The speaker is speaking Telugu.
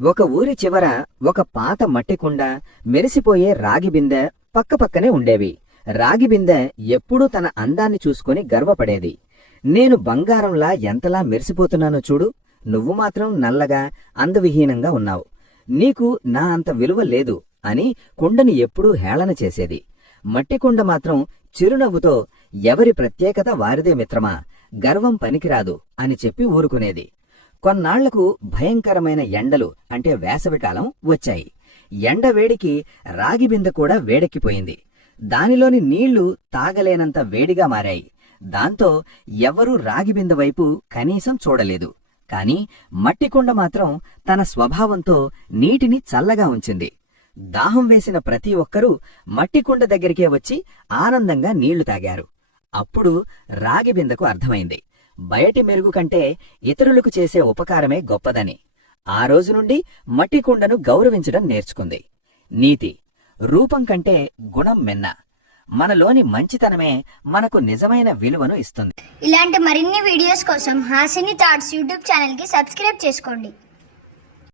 ఒక ఊరి చివర ఒక పాత మట్టి కుండ, మెరిసిపోయే రాగి బిందె పక్కపక్కనే ఉండేవి. రాగి బిందె ఎప్పుడూ తన అందాన్ని చూసుకుని గర్వపడేది. నేను బంగారంలా ఎంతలా మెరిసిపోతున్నానో చూడు, నువ్వు మాత్రం నల్లగా అందవిహీనంగా ఉన్నావు, నీకు నా అంత విలువ లేదు అని కుండని ఎప్పుడూ హేళన చేసేది. మట్టికుండ మాత్రం చిరునవ్వుతో ఎవరి ప్రత్యేకత వారిదే మిత్రమా, గర్వం పనికిరాదు అని చెప్పి ఊరుకునేది. కొన్నాళ్లకు భయంకరమైన ఎండలు అంటే వేసవికాలం వచ్చాయి. ఎండవేడికి రాగిబిందె కూడా వేడెక్కిపోయింది. దానిలోని నీళ్లు తాగలేనంత వేడిగా మారాయి. దాంతో ఎవ్వరూ రాగిబిందె వైపు కనీసం చూడలేదు. కాని మట్టికుండ మాత్రం తన స్వభావంతో నీటిని చల్లగా ఉంచింది. దాహం వేసిన ప్రతి ఒక్కరూ మట్టికుండ దగ్గరికే వచ్చి ఆనందంగా నీళ్లు తాగారు. అప్పుడు రాగిబిందెకు అర్థమైంది, బయటి మెరుగు కంటే ఇతరులకు చేసే ఉపకారమే గొప్పదని. ఆ రోజు నుండి మట్టికుండను గౌరవించడం నేర్చుకుంది. నీతి: రూపం కంటే గుణం మిన్న. మనలోని మంచితనమే మనకు నిజమైన విలువను ఇస్తుంది. ఇలాంటి మరిన్ని వీడియోస్ కోసం హాసిని థాట్స్ యూట్యూబ్ ఛానల్కి సబ్స్క్రైబ్ చేసుకోండి.